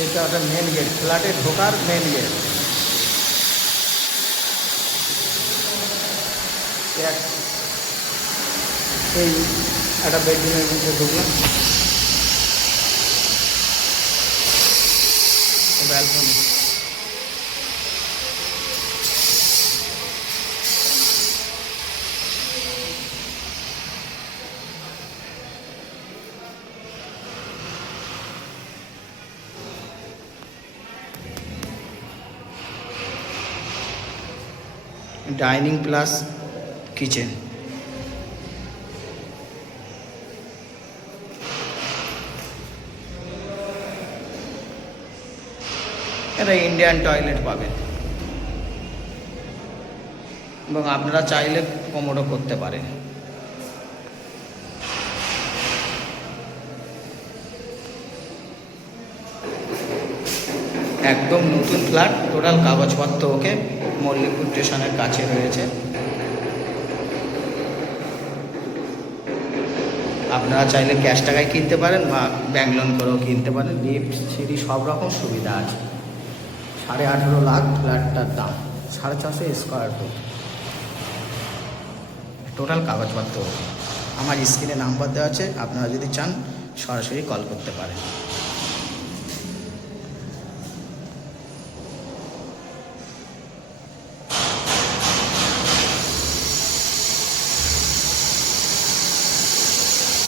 এইটা একটা main gate, ফ্ল্যাটে ঢোকার মেন গেট। এই একটা বেডরুমের মধ্যে ঢুকলাম, ব্যালকনি। Dining plus kitchen. এটা ইন্ডিয়ান টয়লেট পাবেন এবং আপনারা চাইলে কমোডও করতে পারেন। একদম নতুন ফ্ল্যাট, টোটাল কাগজপত্র ওকে, মল্লিকপুর স্টেশনের কাছে রয়েছে। আপনারা চাইলে ক্যাশ টাকায় কিনতে পারেন বা ব্যাংক লোন করেও কিনতে পারেন। লিফট, সিঁড়ি সব রকম সুবিধা আছে। 18.5 লাখ ফ্ল্যাটটার দাম, 450 স্কোয়ার ফুট, টোটাল কাগজপত্র। আমার স্ক্রিনে নাম্বার দেওয়া আছে, আপনারা যদি চান সরাসরি কল করতে পারেন।